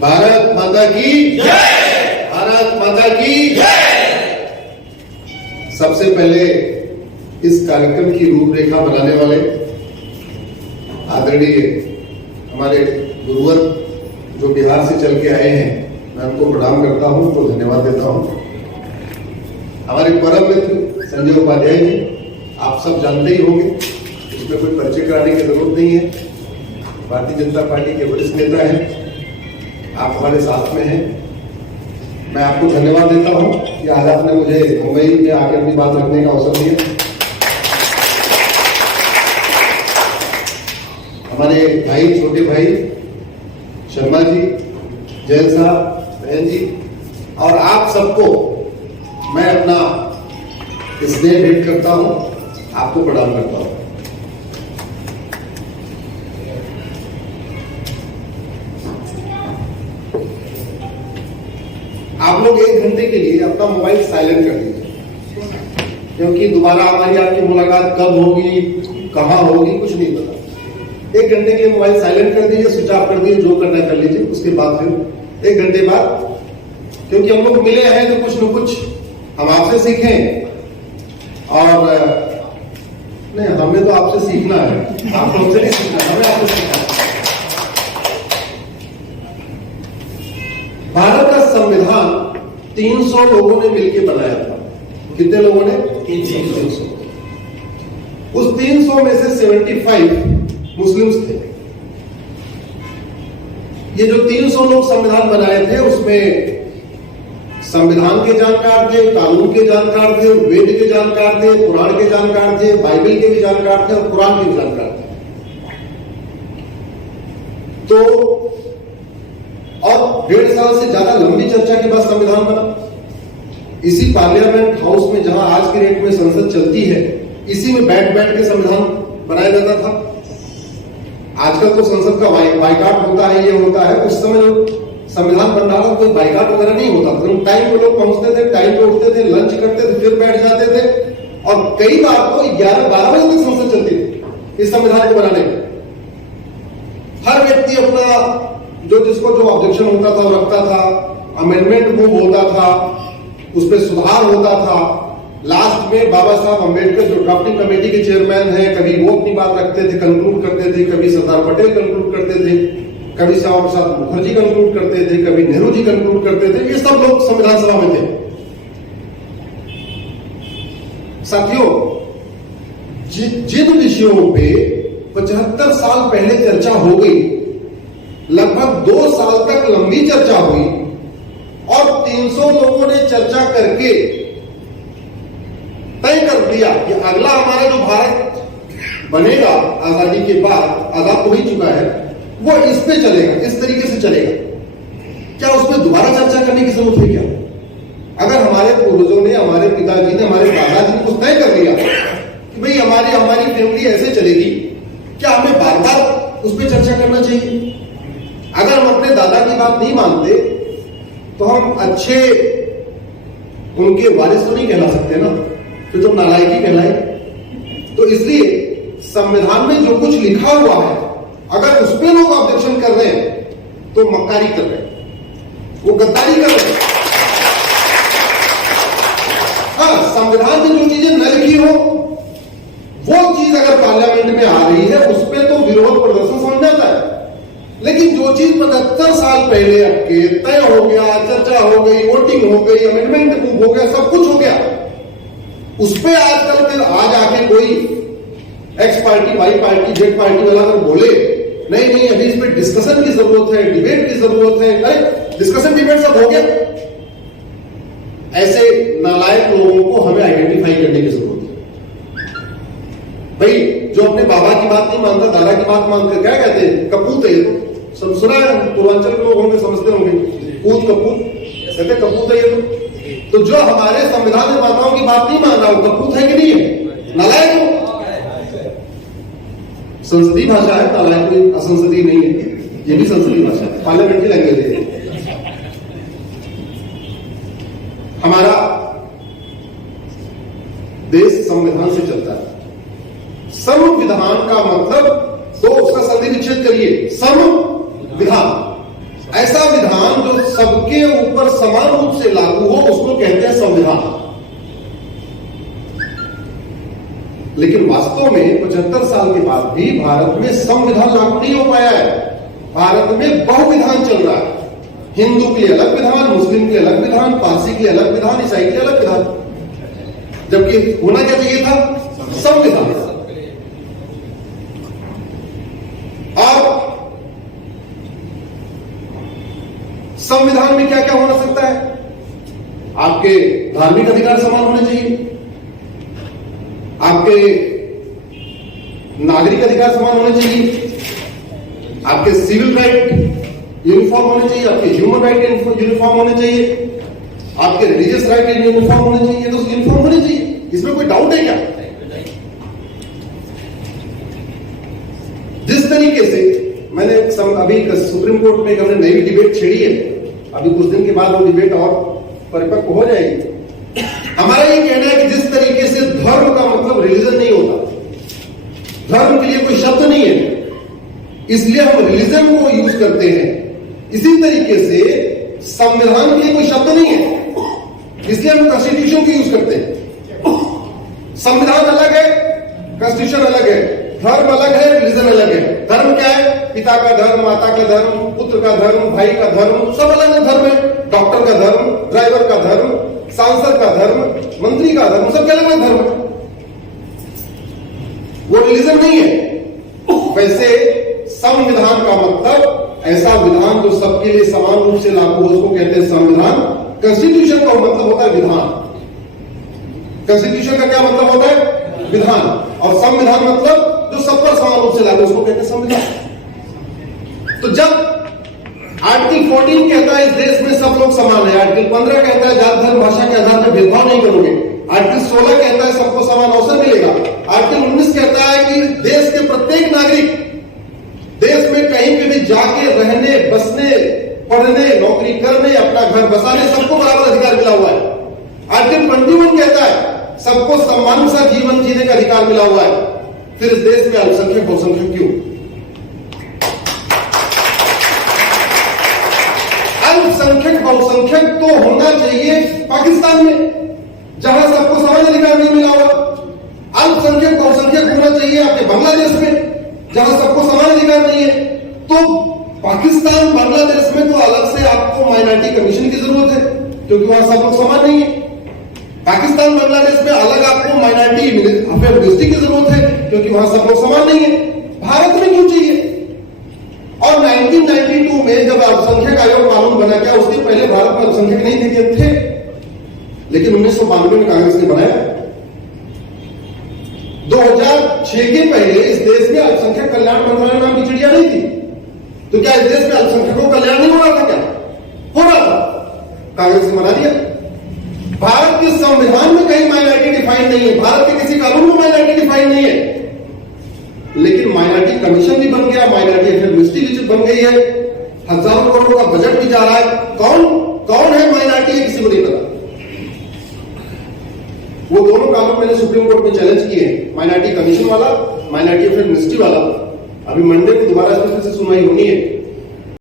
भारत माता की जय। भारत माता की जय। सबसे पहले इस कार्यक्रम की रूपरेखा बनाने वाले आदरणीय हमारे गुरुवर जो बिहार से चल के आए हैं, मैं उनको प्रणाम करता हूं, उनको धन्यवाद देता हूं। हमारे परम मित्र संजय उपाध्याय जी, आप सब जानते ही होंगे, इसमें कोई परिचय कराने की जरूरत नहीं है। भारतीय जनता पार्टी के वरिष्ठ नेता हैं, आप हमारे साथ में हैं। मैं आपको धन्यवाद देता हूं कि आज आपने मुझे मुंबई में आकर अपनी बात रखने का अवसर दिया। हमारे भाई, छोटे भाई शर्मा जी, जैन साहब, बहन जी और आप सबको मैं अपना स्नेह भेंट करता हूं, आपको प्रणाम करता हूं। आप लोग 1 घंटे के लिए अपना मोबाइल साइलेंट कर दीजिए, क्योंकि दोबारा हमारी आपकी मुलाकात कब होगी, कहां होगी, कुछ नहीं पता। 1 घंटे के लिए मोबाइल साइलेंट कर दीजिए, स्विच ऑफ कर दीजिए, जो करना कर लीजिए। उसके बाद फिर 1 घंटे बाद, क्योंकि हम लोग मिले हैं तो कुछ न कुछ हम आपसे सीखें, और नहीं, हमें तो आपसे सीखना है, आप हमसे नहीं सीखना, हमें आपसे सीखना है। भारत का संविधान 300 लोगों ने मिलकर बनाया था। कितने लोगों ने? 300। उस 300 में से 75 मुस्लिम्स थे। ये जो 300 लोग संविधान बनाए थे, उसमें संविधान के जानकार थे, कानून के जानकार थे, वेद के जानकार थे, पुराण के जानकार थे, बाइबल के भी जानकार थे और कुरान के भी जानकार थे। तो और 1.5 साल से ज्यादा लंबी चर्चा के बाद संविधान बना। इसी पार्लियामेंट हाउस में, जहां आज की डेट में संसद चलती है, इसी में बैठ बैठ के संविधान बनाया जाता था। आजकल तो संसद का बाइकाट होता है, ये होता है। उस समय जो संविधान बन रहा था, कोई बाइकाट वगैरह नहीं होता था। टाइम पे लोग पहुंचते थे, टाइम पे उठते थे, लंच करते थे, फिर बैठ जाते थे, और कई बार तो 11-12 बजे तक संसद चलती थी इस संविधान को बनाने में। हर व्यक्ति अपना जिसको जो ऑब्जेक्शन होता था वो रखता था, अमेंडमेंट मूव होता था, उसमें सुधार होता था। लास्ट में बाबा साहब अम्बेडकर जो ड्राफ्टिंग कमेटी के चेयरमैन हैं, कभी वो अपनी बात रखते थे, कंक्लूड करते थे, कभी सरदार पटेल कंक्लूड करते थे, कभी श्यामा प्रसाद मुखर्जी कंक्लूड करते थे, कभी नेहरू जी कंक्लूड करते थे। ये सब लोग संविधान सभा में थे। साथियों, जिन विषयों पे 75 साल पहले चर्चा हो गई, लगभग 2 साल तक लंबी चर्चा हुई, और 300 लोगों ने चर्चा करके तय कर दिया कि अगला हमारा जो भारत बनेगा आजादी के बाद, आजाद हो ही चुका है, वो इस पे चलेगा, इस तरीके से चलेगा। क्या उसमें दोबारा चर्चा करने की जरूरत है क्या? अगर हमारे पूर्वजों ने, हमारे पिताजी ने, हमारे दादाजी ने कुछ तय कर लिया कि भाई हमारी फैमिली ऐसे चलेगी, क्या हमें बार बार उस पर चर्चा करना चाहिए? अगर हम अपने दादा की बात नहीं मानते तो हम अच्छे उनके वारिस तो नहीं कहला सकते ना, फिर तो नालायक ही कहलाए। तो इसलिए संविधान में जो कुछ लिखा हुआ है, अगर उस पर लोग ऑब्जेक्शन कर रहे हैं तो मक्कारी कर रहे हैं, वो गद्दारी कर रहे हैं। हाँ, संविधान में जो चीजें न लिखी हो, वो चीज अगर पार्लियामेंट में आ रही है, उस पर तो विरोध प्रदर्शन समझ जाता है। लेकिन जो चीज 75 साल पहले आपके तय हो गया, चर्चा हो गई, वोटिंग हो गई, अमेंडमेंट मूव हो गया, सब कुछ हो गया, उस पर आजकल फिर आज आके कोई X party, Y party, Z party वाला अगर बोले नहीं अभी इस पर डिस्कशन की जरूरत है, डिबेट की जरूरत है, अरे डिस्कशन डिबेट सब हो गया। ऐसे नालायक लोगों को हमें आइडेंटिफाई करने की जरूरत है। भाई जो अपने बाबा की बात नहीं मानता, दादा की बात मानकर क्या कहते हैं? कपूत है। सब सुना है, पूर्वांचल के लोग होंगे, समझते होंगे, कूद कपूत कहते, कपूत है ये। तो जो हमारे संविधान निर्माताओं की बात नहीं मान रहा, वो कपूत है कि नहीं है? नालायक हो। संसदीय भाषा है, नालायक कोई असंसदीय नहीं है, ये भी संसदीय भाषा है, पार्लियामेंट्री लैंग्वेज है। हमारा देश संविधान से चलता है। संविधान का मतलब, तो उसका संधि विच्छेद करिए, संविधान ऐसा विधान जो सबके ऊपर समान रूप से लागू हो उसको कहते हैं संविधान। लेकिन वास्तव में 75 साल के बाद भी भारत में संविधान लागू नहीं हो पाया है। भारत में बहुविधान चल रहा है। हिंदू के लिए अलग विधान, मुस्लिम के लिए अलग विधान, पारसी के लिए अलग विधान, ईसाई के लिए अलग विधान, जबकि होना क्या चाहिए था? संविधान। और संविधान में क्या क्या होना सकता है? आपके धार्मिक अधिकार समान होने चाहिए, आपके नागरिक अधिकार समान होने चाहिए, आपके सिविल राइट यूनिफॉर्म होने चाहिए, आपके ह्यूमन राइट यूनिफॉर्म होने चाहिए, आपके रिलीजियस राइट यूनिफॉर्म होने चाहिए। तो यूनिफॉर्म होने चाहिए, इसमें कोई डाउट है क्या? जिस तरीके से मैंने अभी सुप्रीम कोर्ट में हमने नई डिबेट छेड़ी है, अभी कुछ दिन के बाद वो डिबेट और परिपक्व हो जाएगी। हमारा ये कहना है कि जिस तरीके से धर्म का मतलब रिलीजन नहीं होता, धर्म के लिए कोई शब्द नहीं है, इसलिए हम रिलीजन को यूज करते हैं, इसी तरीके से संविधान के लिए कोई शब्द नहीं है, इसलिए हम कॉन्स्टिट्यूशन को यूज करते हैं। संविधान अलग है, कॉन्स्टिट्यूशन अलग है, धर्म अलग है, रिलीजन अलग है। धर्म क्या है? पिता का धर्म, माता का धर्म, पुत्र का धर्म, भाई का धर्म, सब अलग अलग धर्म है। डॉक्टर का धर्म, ड्राइवर का धर्म, सांसद का धर्म, मंत्री का धर्म, सबके अलग अलग धर्म है। वो रिलीजन नहीं है। वैसे संविधान का मतलब ऐसा विधान जो सबके लिए समान रूप से लागू हो, उसको कहते हैं संविधान। कॉन्स्टिट्यूशन का मतलब होता है विधान। कॉन्स्टिट्यूशन का क्या मतलब होता है? विधान। और संविधान मतलब जो सब पर समान रूप से लागू, उसको कहते हैं संविधान। तो जब आर्टिकल 14 कहता है इस देश में सब लोग समान है, आर्टिकल 15 कहता है जात धर्म भाषा के आधार पर भेदभाव नहीं करोगे, आर्टिकल 16 कहता है सबको समान अवसर मिलेगा, आर्टिकल 19 कहता है कि देश के प्रत्येक नागरिक देश में कहीं पे भी जाके रहने, बसने, पढ़ने, नौकरी करने, अपना घर बसाने, सबको बराबर अधिकार मिला हुआ है। आर्टिकल 21 कहता है सबको सम्मान सा जीवन जीने का अधिकार मिला हुआ है। फिर इस देश में अल्पसंख्यक बहुसंख्यक क्यों? अल्पसंख्यक बहुसंख्यक तो होना चाहिए पाकिस्तान में, जहां सबको समान अधिकार नहीं मिला हुआ। अल्पसंख्यक बहुसंख्यक होना चाहिए आपके बांग्लादेश में, जहां सबको समान अधिकार नहीं है। तो पाकिस्तान, बांग्लादेश में तो अलग से आपको माइनॉरिटी कमीशन की जरूरत है, क्योंकि वहां सब लोग समान नहीं है। पाकिस्तान, बांग्लादेश में अलग आपको माइनॉरिटी अफेयर मिनिस्ट्री की जरूरत है, क्योंकि वहां सब लोग समान नहीं है। भारत में क्यों चाहिए? और 1992 में जब अल्पसंख्यक आयोग कानून बना, क्या उसके पहले भारत में अल्पसंख्यक नहीं थे? लेकिन 1992 में कांग्रेस ने बनाया। 2006 के पहले इस देश में अल्पसंख्यक कल्याण मंत्रालय नाम की चिड़िया नहीं थी। तो क्या इस देश में अल्पसंख्यकों का कल्याण नहीं हो रहा था? क्या हो रहा था? कांग्रेस ने बना दिया। भारत के संविधान में कहीं माइनॉरिटी डिफाइन नहीं है, भारत के किसी कानून में माइनॉरिटी डिफाइन नहीं है, लेकिन माइनॉरिटी कमीशन भी बन गया, माइनॉरिटी अफेयर मिनिस्ट्री भी बन गई है, हजारों करोड़ों का बजट भी जा रहा है। कौन है माइनॉरिटी? किसी को नहीं पता। वो दोनों कानून मैंने सुप्रीम कोर्ट में चैलेंज किए हैं, माइनॉरिटी कमीशन वाला, माइनॉरिटी अफेयर मिनिस्ट्री वाला। अभी मंडे को दोबारा इसमें से सुनवाई होनी है।